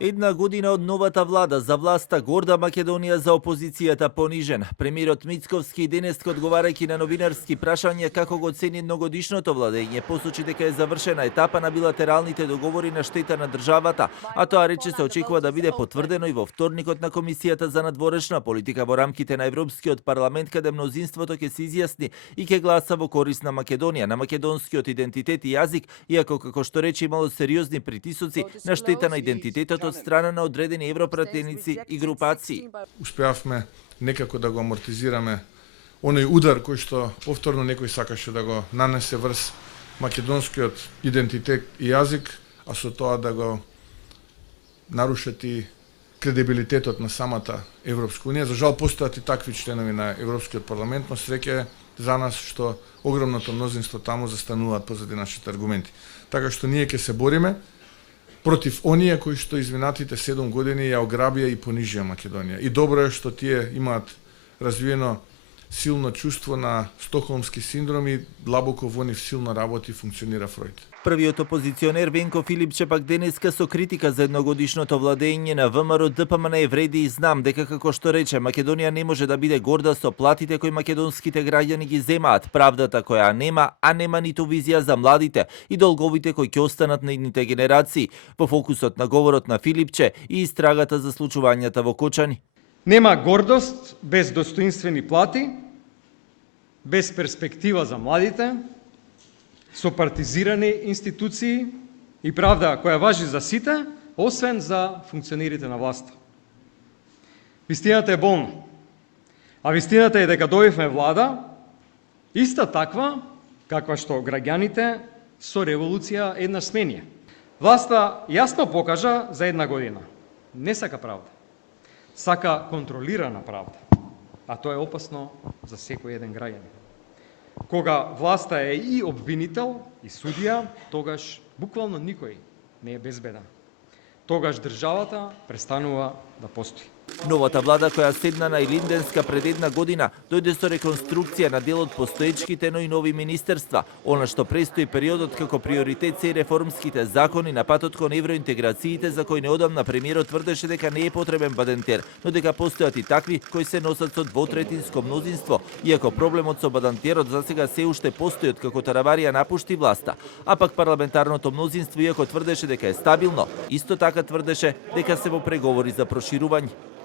Една година од новата влада за власта, горда Македонија за опозицијата понижен. Премиерот Мицковски денеска одговарајќи на новинарски прашања како го оцени едногодишното владење, посочи дека е завршена етапа на билатералните договори на штета на државата, а тоа рече се очекува да биде потврдено и во вторникот на Комисијата за надворешна политика во рамките на Европскиот парламент, каде мнозинството ќе се изјасни и ќе гласа во корист на Македонија, на македонскиот идентитет и јазик, иако како што рече имало сериозни притисоци на штета на идентитетот од страна на одредени европратеници и групации. Успеавме некако да го амортизираме оној удар кој што повторно некој сакаше да го нанесе врз македонскиот идентитет и јазик, а со тоа да го нарушат и кредибилитетот на самата Европска унија. За жал постојат и такви членови на Европскиот парламент, но среќа за нас што огромното мнозинство таму застануваат позади нашите аргументи. Така што ние ќе се бориме против оние кои што изминатите 7 години ја ограбија и понижија Македонија. И добро е што тие имаат развиено силно чувство на стокхолмски синдром и длабоко во нив силно работи и функционира Фројд. Првиот опозиционер Венко Филипче пак денеска со критика за едногодишното владење на ВМРО ДПМН вреди и знам дека како што рече Македонија не може да биде горда со платите кои македонските граѓани ги земаат, правдата која нема, а нема ниту визија за младите и долговите кои ќе останат на идните генерации. Во фокусот на говорот на Филипче и истрагата за случувањата во Кочани. Нема гордост без достоинствени плати, без перспектива за младите, со партизирани институции и правда која важи за сите, освен за функционерите на власта. Вистината е болна. А вистината е дека добивме влада иста таква каква што граѓаните со револуција еднаш сменија. Власта јасно покажа за една година. Не сака правда. Сака контролирана правда. А тоа е опасно за секој еден граѓанин. Кога власта е и обвинител, и судија, тогаш буквално никој не е безбеден. Тогаш државата престанува да постои. Новата влада која седна на Илинденска пред една година дојде со реконструкција на дел од постоечките, но и нови министерства. Она што престои периодот како приоритет се и реформските закони на патот кон евроинтеграциите, за кои неодамна премиерот тврдеше дека не е потребен бадентер, но дека постојат и такви кои се носат со двотретинско мнозинство, иако проблемот со бадентерот засега се уште постои откако Тараварија напушти власта. А пак парламентарното мнозинство, иако тврдеше дека е стабилно, исто така тврдеше дека се во преговори за проширување.